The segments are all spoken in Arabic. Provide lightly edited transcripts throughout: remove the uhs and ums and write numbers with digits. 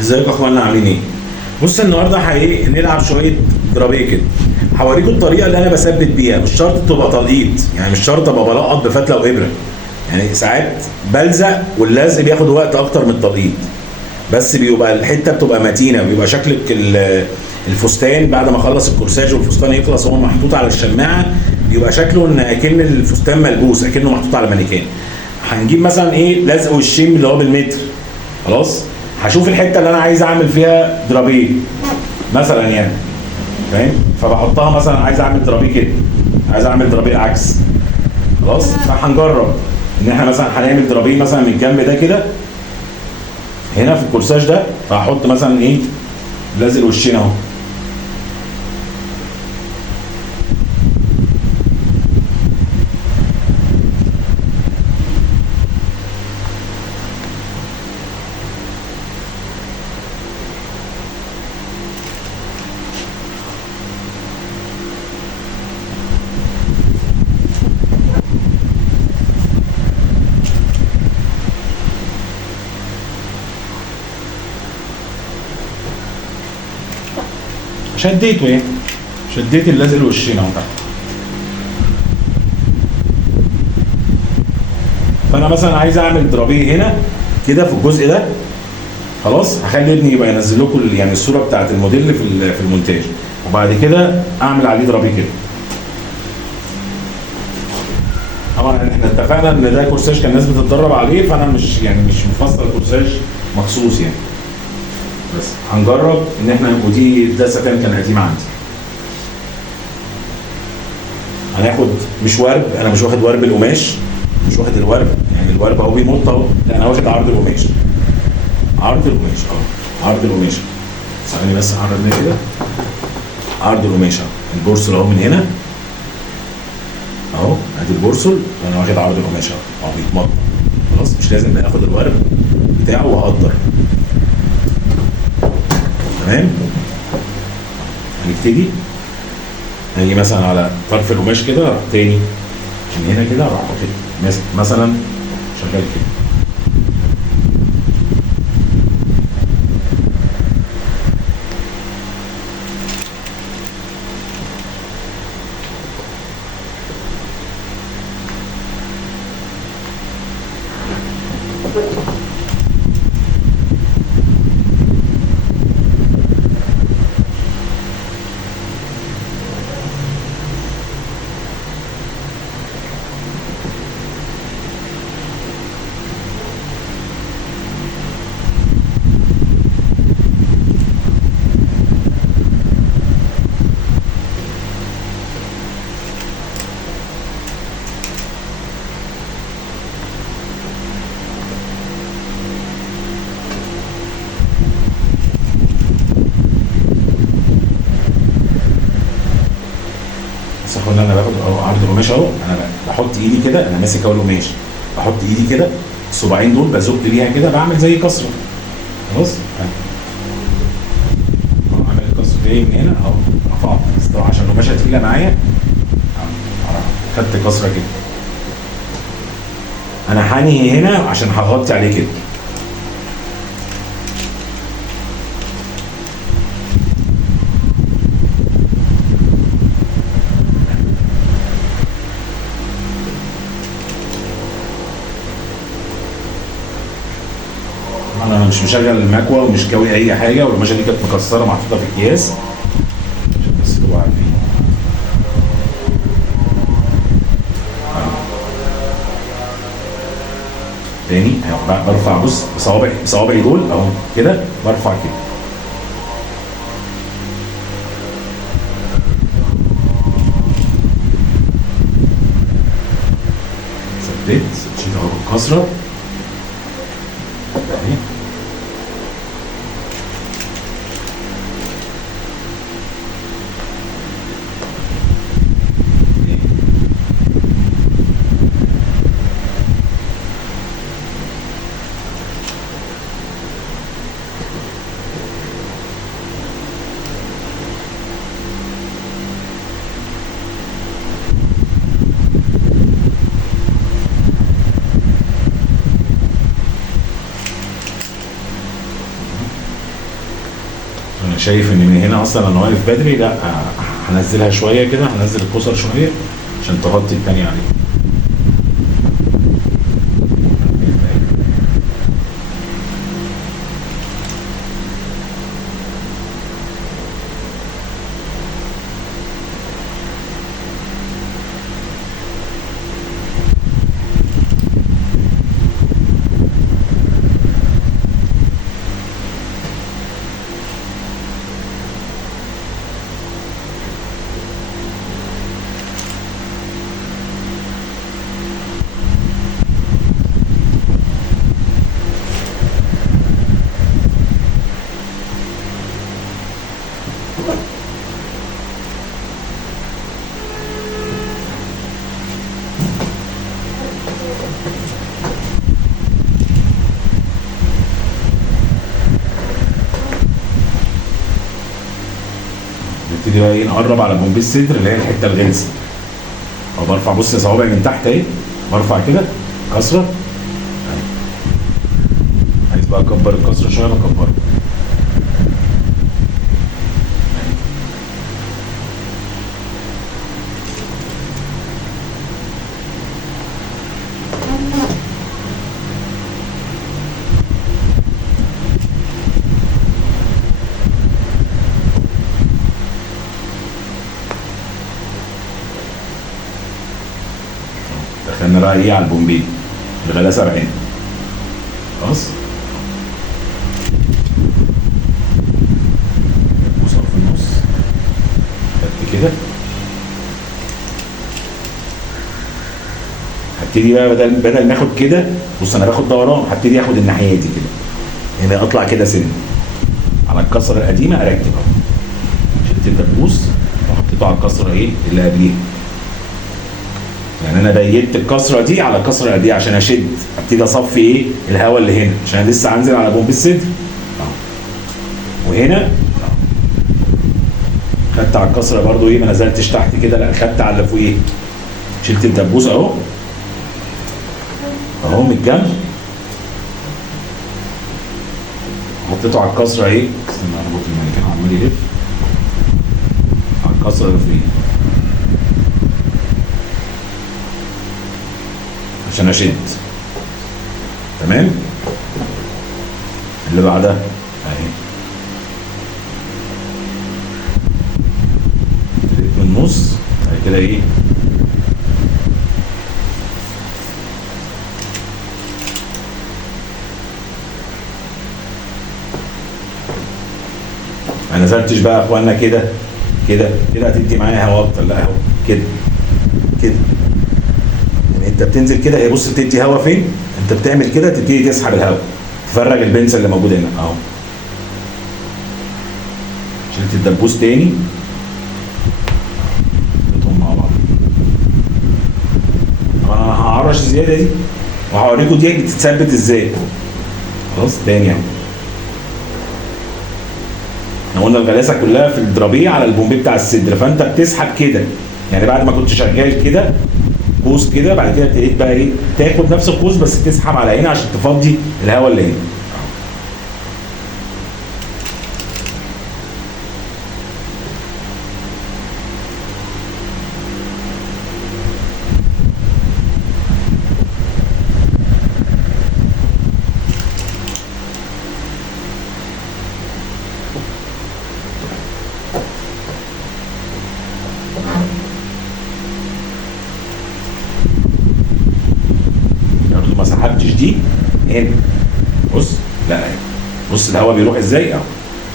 ازيكم يا اخوانا عاملين ايه؟ بص النهارده نلعب شويه درابيه كده. هوريكم الطريقه اللي انا بثبت بيها، مش شرط تبقى تلقيط، يعني مش شرط ابقى بلقط بفتله وابره. يعني ساعات بلزق واللزق بياخد وقت اكتر من التلقيط. بس بيبقى الحته بتبقى متينه، بيبقى شكلك الفستان بعد ما اخلص الكورساج والفستان يخلص وهو محطوط على الشماعه، بيبقى شكله ان اكن الفستان ملبوس، اكنه محطوط على مانيكان. هنجيب مثلا لزق وشين اللي هو بالمتر. خلاص، هشوف الحته اللي انا عايز اعمل فيها درابيه مثلا، يعني فاهم؟ فبحطها مثلا، عايز اعمل درابيه كده، عايز اعمل درابيه عكس. خلاص، فهنجرب ان احنا مثلا هنعمل درابيه مثلا من الجنب ده كده هنا في الكورساج ده. فهحط مثلا لازق وشين اهو. شديته شديت اللازق الوشين اهو تحت. فانا مثلا عايز اعمل درابيه هنا كده في الجزء ده. خلاص، هخلي ابني يبقى ينزل لكم يعني الصوره بتاعت الموديل في المونتاج، وبعد كده اعمل عليه درابيه كده. طبعا احنا اتفقنا ان ده كورساج كان الناس بتتدرب عليه، فانا مش مفصل كورساج مخصوص يعني. بس هنجرب ان احنا، ودي ده ستان كان قديم عندي. هناخد مش ورب، انا مش واخد ورب القماش، مش واخد الورب، يعني الورب اهو بيمط اهو، لا انا واخد عرض القماش. عرض القماش عرض القماش. ثواني بس اعرض ده كده. عرض القماش اهو، البورصل اهو من هنا اهو، ادي البورصل وانا واخد عرض القماش اهو بيتمط. خلاص، مش لازم بقى اخد الورب بتاعه واقدر. تمام. هنبتدي هاجي مثلا على طرف القماش كده، اروح تاني من هنا كده، اروح واخد مثلا شغال كده. بس اخد انا باخد عرض القماش اهو، انا بحط ايدي كده، انا ماسك اهو القماش، بحط ايدي كده، الصباعين دول بزق بيها كده، بعمل زي كسره. خلاص، عامل الكسر جاي من هنا اهو، رفعت عشان القماشه تقيله معايا. خدت كسره كده، انا حاني هنا عشان هغطي عليه كده. انا مش مشغل المكوى ومش كاوي اي حاجه، والقماشه دي كانت مكسره محطوطه في اكياس عشان بس تبقوا عارفين. تاني برفع، بص بصوابعي دول اهو كده، برفع كده. ثبت شيل اهو بالكسره اهي. انا شايف ان من هنا اصلا انا واقف بدري، لا هنزلها شويه كده، هنزل الكسر شويه عشان تغطي التانية عليه. نبتدي بقى ايه نقرب على بومبي الصدر اللي هي الحته الغلسه، او برفع، بص صوابعي من تحت اهي، برفع كده كسره اهي. عايز بقى اكبر الكسره شويه بكبرها. دخلنا بقى ايه على البومبي الغلاسه 40 خلاص. وصل في النص خدت كده. هبتدي بقى بدل ما اخد كده، بص انا باخد دوران، هبتدي اخد الناحيه دي كده، يعني اطلع كده سن على الكسره القديمه، اركب اهو، شلت الدبوس وحطيته على الكسره ايه اللي قبليها. يعني انا بيدت الكسره دي على الكسره دي عشان اشد، ابتدي اصفي ايه الهواء اللي هنا، عشان انا لسه هنزل على بومب الصدر اهو. وهنا خدت على الكسره برضو ايه، ما نزلتش تحت كده، لا خدت على اللي فوقيه، شلت الدبوس اهو اهو من الجنب، حطيته على الكسره ايه، استنى اربط المكان عمال يلف على الكسره اللي فوقيه عشان اشد. تمام. اللي بعدها اهي، ابتديت من النص بعد كده ايه، ما نزلتش بقى يا اخوانا كده كده كده، هتدي معايا هوا اكتر، لا اهو كده كده. يعني انت بتنزل كده، هي بص بتدي هوا فين، انت بتعمل كده تبتدي تسحب الهوا، تفرج البنسه اللي موجود هنا اهو. شلت الدبوس تاني، حطيتهم مع بعض. طبعا انا هعرش الزياده دي وهوريكم دي بتتثبت ازاي. خلاص تاني اهو. احنا قلنا الغلاسه كلها في الدرابيه على البومبي بتاع الصدر، فانت بتسحب كده، يعني بعد ما كنت شغال كده قوس كده، بعد كده ابتديت بقى ايه تاخد نفس القوس بس تسحب على هنا عشان تفضي الهواء اللي هنا. ما سحبتش دي هنا، بص لا اهي، بص الهواء بيروح ازاي اهو،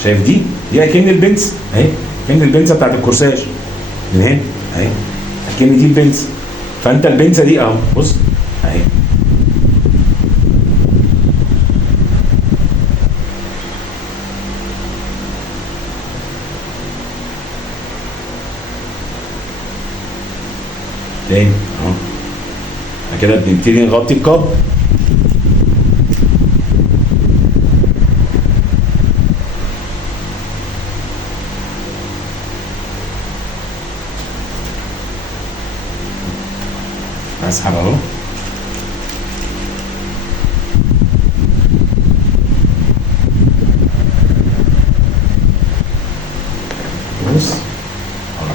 شايف دي اكن البنس اهي، اكن البنسه بتاعت الكورساج من هنا اهي، اكن دي البنسه، فانت البنسه دي اهو بص اهي. تاني اهو، كده بنبتدي نغطي القبض. اسحب اهو،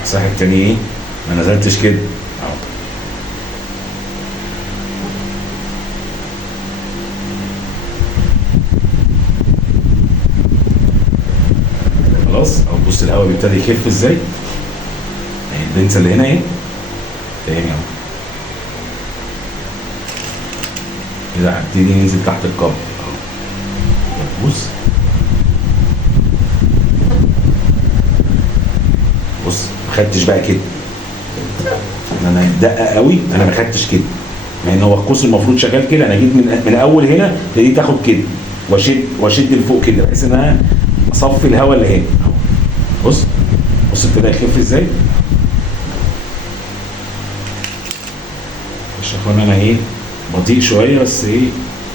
المساحه التانيه ايه؟ ما نزلتش كده اهو. خلاص اهو، بص الهواء بيبتدي يخف ازاي؟ اهي البنسه اللي هنا اهي تاني اهو كده، هبتدي ننزل تحت القبر اهو. بص بص، ما خدتش بقى كده، انا دقه قوي، انا ما خدتش كده، مع ان هو القوس المفروض شغال كده. انا جيت من اول هنا ابتديت اخد كده واشد لفوق كده، بحيث ان انا اصفي الهواء اللي هنا اهو. بص بص ابتدى يخف ازاي. الشيخان انا ايه بطيء شويه، بس ايه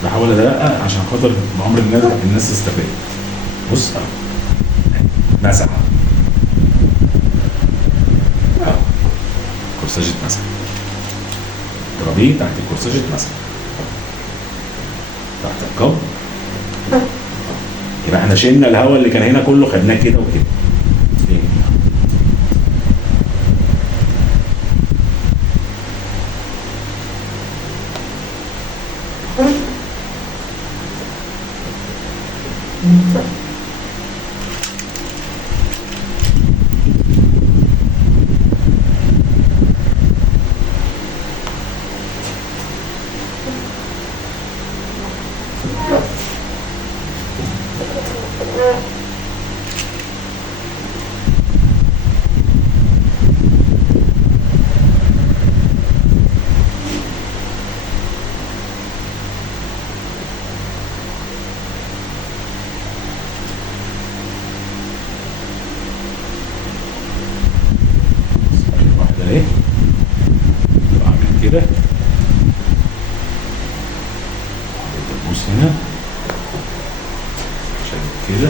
بحاول ادقق عشان خاطر بعمر الناس تستفاد. بص اهو مسح اهو، كورساج اتمسح، ضربيه تحت الكورساج اتمسح تحت القبر. يبقى احنا شلنا الهواء اللي كان هنا كله، خدناه كده وكده. واحده اهي، بعمل كده، بص هنا عشان كده.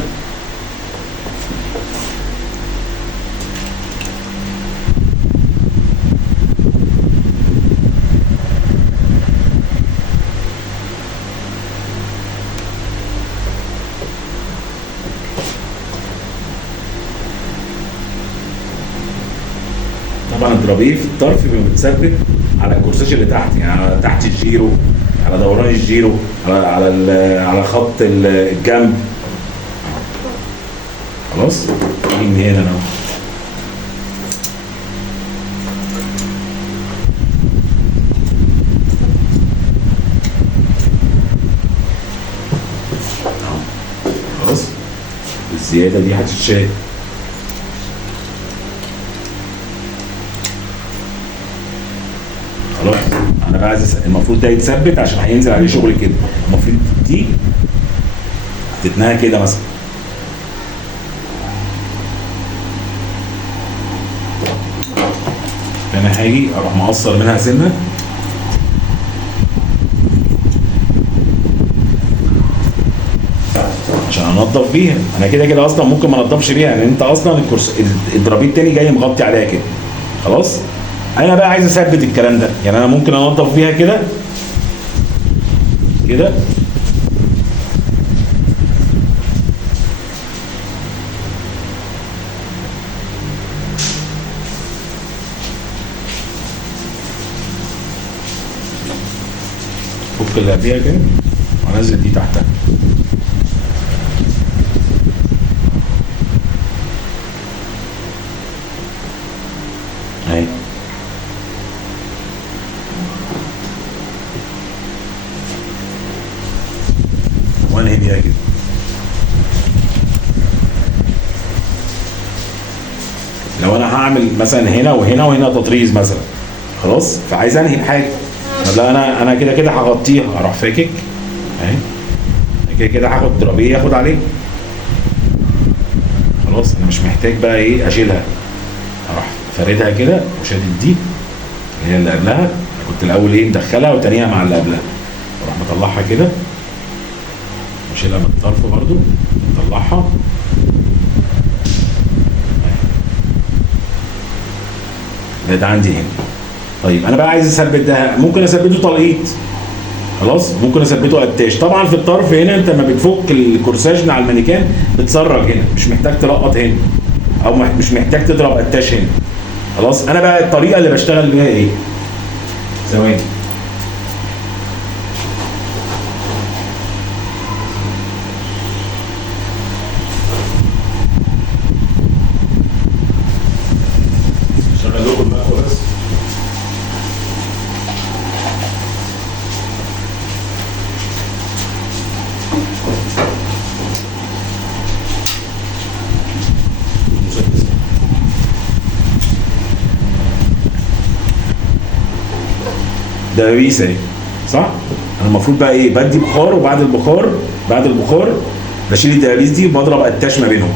طبعا الضرابيه في الطرف بيبقى متثبت على الكورساج اللي تحت، يعني على تحت الجيرو، على دوران الجيرو، على خط الجنب. خلاص نيجي من هنا اهو. خلاص الزياده دي هتتشال. خلاص انا بقى عايز المفروض ده يتثبت عشان هينزل عليه شغل كده، المفروض دي تتنهى كده مثلا. انا هاجي اروح مقصر منها سنه عشان انضف بيها. انا كده كده اصلا ممكن ما انضفش بيها، يعني انت اصلا الضرابيه التاني جاي مغطي عليها كده. خلاص انا بقى عايز اثبت الكلام ده، يعني انا ممكن انضف بيها كده كده فك اللي فيها كده وانزل دي تحتها. اهي وانهي بيها كده. لو انا هعمل مثلا هنا وهنا وهنا تطريز مثلا، خلاص فعايز انهي الحاجه، طب لا انا كده كده هغطيها، اروح فاكك اهي كده كده، هاخد ضرابيه اخد عليه. خلاص انا مش محتاج بقى ايه اشيلها، اروح فاردها كده وشادد دي اللي هي اللي قبلها، كنت الاول ايه مدخلها وتانيها مع اللي قبلها، اروح مطلعها كده واشيلها من الطرف برضو مطلعها. ده عندي هنا. طيب انا بقى عايز اثبت ده، ممكن اثبته تلقيط، خلاص ممكن اثبته قتاش. طبعا في الطرف هنا انت لما بتفك الكورساج من على المانيكان بتسرج هنا، مش محتاج تلقط هنا او مش محتاج تضرب قتاش هنا. خلاص انا بقى الطريقه اللي بشتغل بيها ايه؟ ثواني. شغل لكم المقهى بس. دبابيس اهي، صح؟ انا المفروض بقى ايه؟ بدي بخار، وبعد البخار بشيل الدبابيس دي وبضرب قتاش ما بينهم.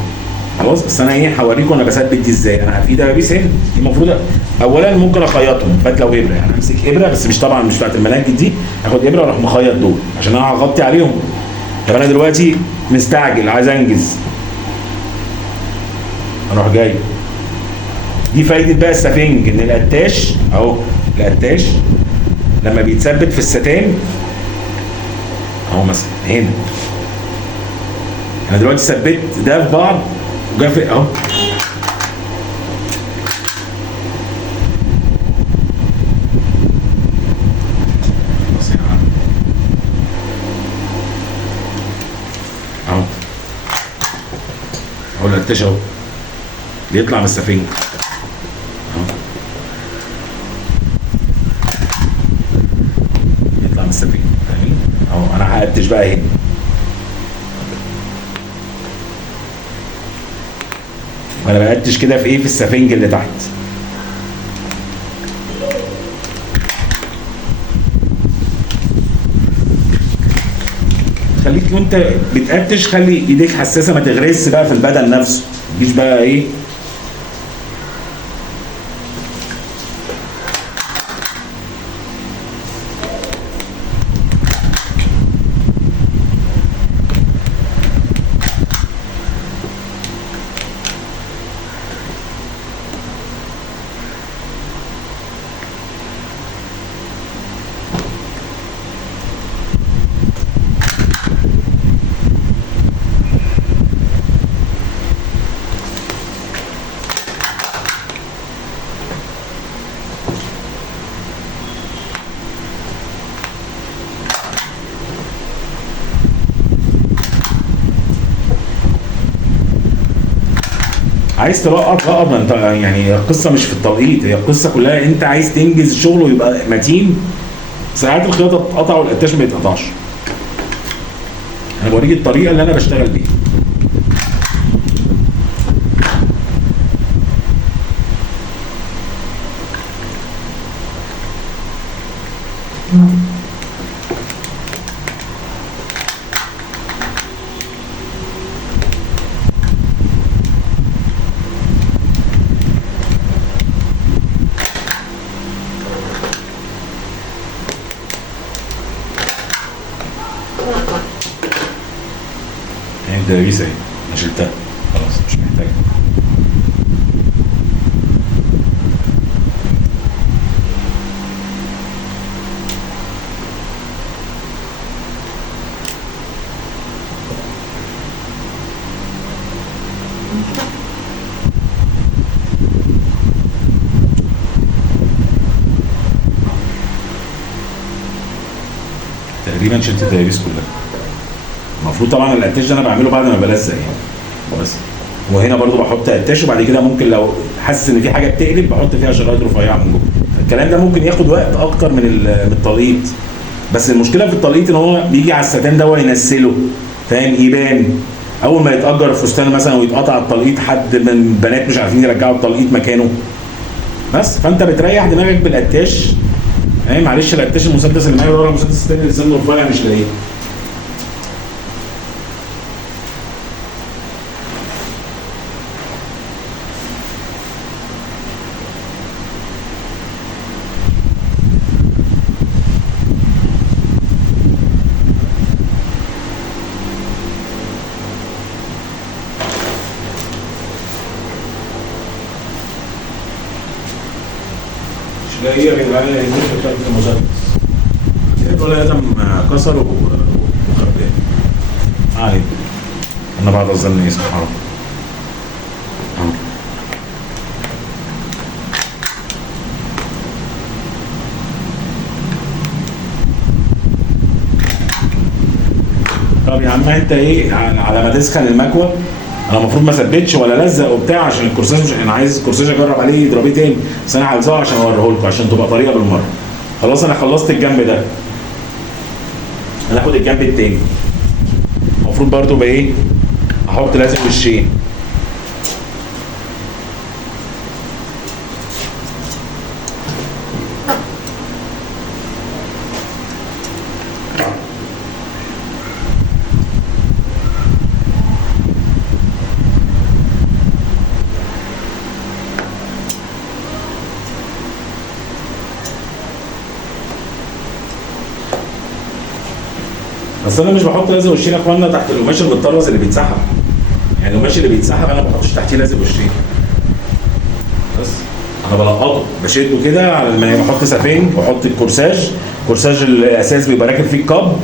خلاص، بس انا ايه هوريكم انا بثبت دي ازاي. انا في دبابيس هنا، دي المفروض اولا ممكن اخيطهم فتله وابره، يعني امسك ابره بس مش طبعا مش بتاعت المناجد دي، اخد ابره واروح مخيط دول عشان انا هغطي عليهم. طب انا دلوقتي مستعجل عايز انجز، اروح جاي. دي فايده بقى السفنج، ان القتاش اهو، القتاش لما بيتثبت في الستان اهو مثلا هنا، انا دلوقتي ثبت ده في بعض وجا في اهو. بص يا عم اهو، اهو القتاش اهو بيطلع من السفنج اهو، بيطلع من السفنج اهو. انا هقتش بقى هنا، وانا بقتش كده في ايه؟ في السفنج اللي تحت. خليك وانت بتقتش خلي ايديك حساسه، ما تغرس بقى في البدن نفسه، ما تجيش بقى ايه. عايز تلقط لقط، ما انت يعني القصه مش في التلقيط، هي القصه كلها انت عايز تنجز الشغل ويبقى متين. ساعات الخياطه بتتقطع والقتاش ما يتقطعش. انا بوريك الطريقه اللي انا بشتغل بيها. يعني الدبابيس اهي انا شلتها خلاص مش محتاج. تقريبا شلت الدبابيس كلها. المفروض طبعا القتاش ده انا بعمله بعد ما بلزق يعني بس. وهنا برضو بحط قتاش، وبعد كده ممكن لو حاسس ان في حاجه بتقلب بحط فيها شرايط رفيعه من جوه. الكلام ده ممكن ياخد وقت اكتر من التلقيط، بس المشكله في التلقيط ان هو بيجي على الستان ده وينسله، فاهم؟ يبان اول ما يتاجر فستان مثلا ويتقطع التلقيط، حد من البنات مش عارفين يرجعوا التلقيط مكانه بس. فانت بتريح دماغك بالقتاش. معلش القتاش المسدس اللي معايا ورا المسدس الثاني اللي سنه رفيع مش لاقيه. مش لاقيه يا جدعان، الجزء بتاع المسدس البني ادم كسر وخباه. ما علينا، انا بعد الظن اسمه حرام. ما انت ايه على ما تسخن المكوه، انا المفروض ما اثبتش ولا لزق وبتاع عشان الكورساج، مش انا عايز الكورساج اجرب عليه ضربيه تاني، بس انا هلزقه عشان اوريه لكم عشان تبقى طريقه بالمره. خلاص انا خلصت الجنب ده، هناخد الجنب التاني. المفروض برضو بايه، احط لازق وشين. بس انا مش بحط لازق وشين يا اخوانا تحت القماش المتطرز اللي بيتسحب، يعني القماش اللي بيتسحب انا ما بحطش تحتيه لازق وشين، بس انا بلقطه بشده كده على ما بحط سفنج واحط الكورساج، كورساج الاساس بيبقى راكب فيه الكاب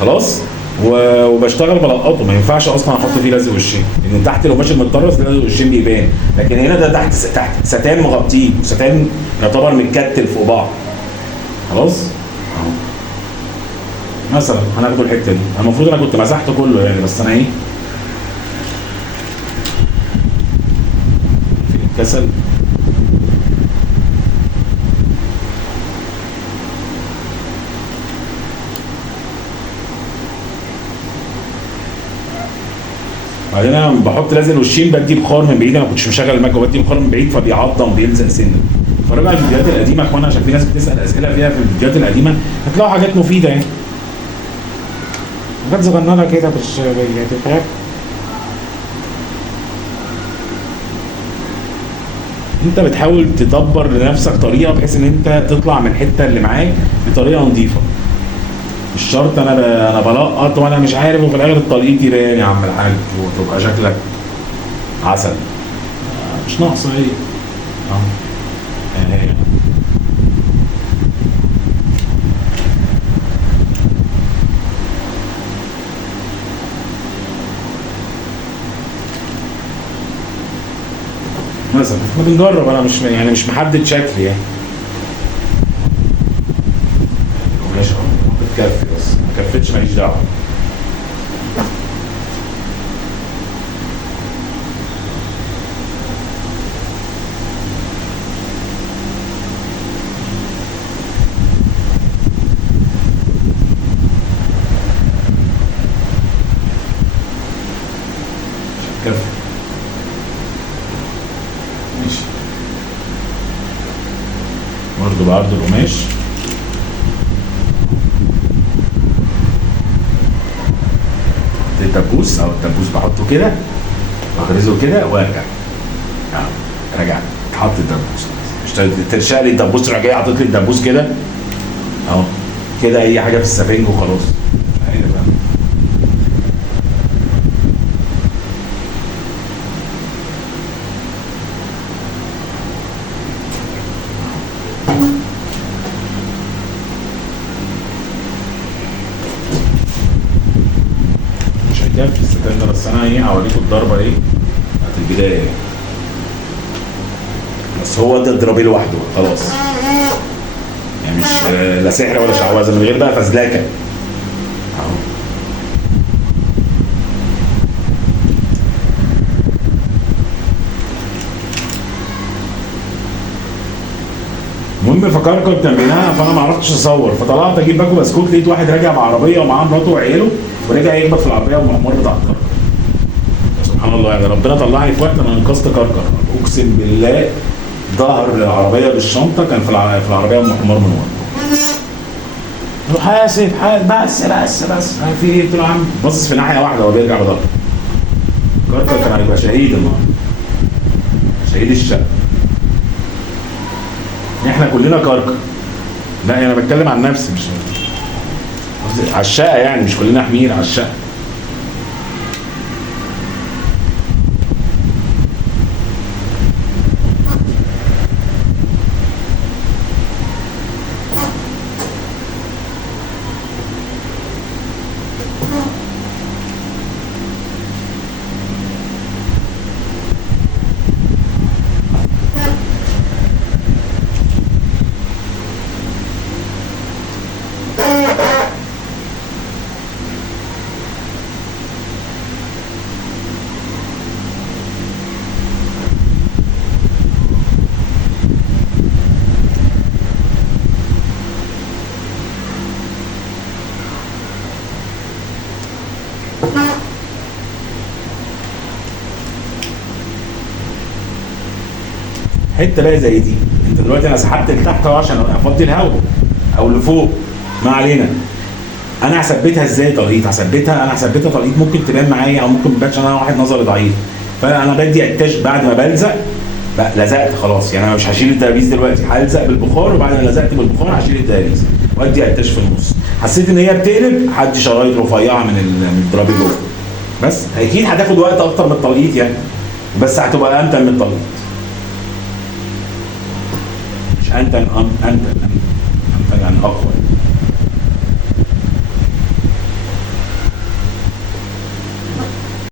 خلاص، وبشتغل بلقطه، ما ينفعش اصلا احط فيه لازق وشين لان تحت القماش المتطرز لازق وشين بيبان، لكن هنا ده تحت ستان مغطيه، ستان يعتبر متكتل فوق بعض خلاص اهو. مثلا هناخد الحته دي، المفروض انا كنت مسحته كله يعني، بس انا ايه في كسل. بعدين انا بحط لازق الوشين بدي بخار من بعيد، انا ما كنتش مشغل المكوه، بدي بخار من بعيد فبيعضم بيلزق سنه. اتفرجوا على الفيديوهات القديمه يا اخوانا عشان في ناس بتسال اسئله فيها في الفيديوهات القديمه، هتلاقوا حاجات مفيده يعني، حاجات صغننه كده مش يعني. انت بتحاول تدبر لنفسك طريقه بحيث ان انت تطلع من الحته اللي معاك بطريقه نظيفه. مش شرط انا بلقط وانا مش عارف وفي الاخر التلقيط يبان يا عم الحاج وتبقى شكلك عسل. مش ناقصه ايه؟ يعني مثلا احنا بنجرب، انا مش يعني مش محدد شكل يعني. ماشي اهو بتكفي بس ما كفتش ماليش دعوه. كفي ماشي. برضه بعرض القماش الدبوس او الدبوس بحطه كده واغرزه كده وارجع راجع حط الدبوس، مش ترشق لي الدبوس تروح جاي حاطط لي الدبوس كده اهو كده اي حاجه في السفنج وخلاص. مش هيكفي الستان ده، بس انا ايه هوريكم الضربه ايه بتاعت البدايه يعني. بس هو ده اضربيه لوحده خلاص يعني، مش لا سحر ولا شعوذه من غير بقى فزلكه اهو. المهم فكركم تمرينها فانا ما عرفتش اصور، فطلعت اجيب باكو بسكوت لقيت واحد راجع بعربيه ومعاه مراته وعياله ورجع يخبط في العربيه والمحمول بتاع الكركر. سبحان الله يعني ربنا طلعني في وقت انا انقذت كركر، اقسم بالله ظهر العربيه بالشنطه كان في العربيه والمحمول من ورا. حاسب بس في ايه؟ قلت له يا عم باصص في ناحيه واحده وهو بيرجع بظهره. كركر كان هيبقى شهيد النهارده، شهيد الشقه. احنا كلنا كركر، لا انا بتكلم عن نفسي مش قصدي على الشقه يعني، مش كلنا حمير على الشقه. حته بقى زي دي، انت دلوقتي انا سحبت لتحت اهو عشان افضي الهواء او لفوق، ما علينا. انا هثبتها ازاي تلقيط؟ انا هثبتها تلقيط ممكن تبان معايا او ممكن ما تبانش، انا واحد نظري ضعيف. فانا بدي اتاش بعد ما بلزق بقى، لزقت خلاص يعني انا مش هشيل الدبابيس دلوقتي، هلزق بالبخار وبعد ما لزقت بالبخار هشيل الدبابيس وادي اتاش في النص. حسيت ان هي بتقلب هدي شرايط رفيعه من الدرابي جوه. بس اكيد هتاخد وقت اكتر من التلقيط يعني، بس هتبقى امتن من التلقيط. مش امتن يعني اقوى.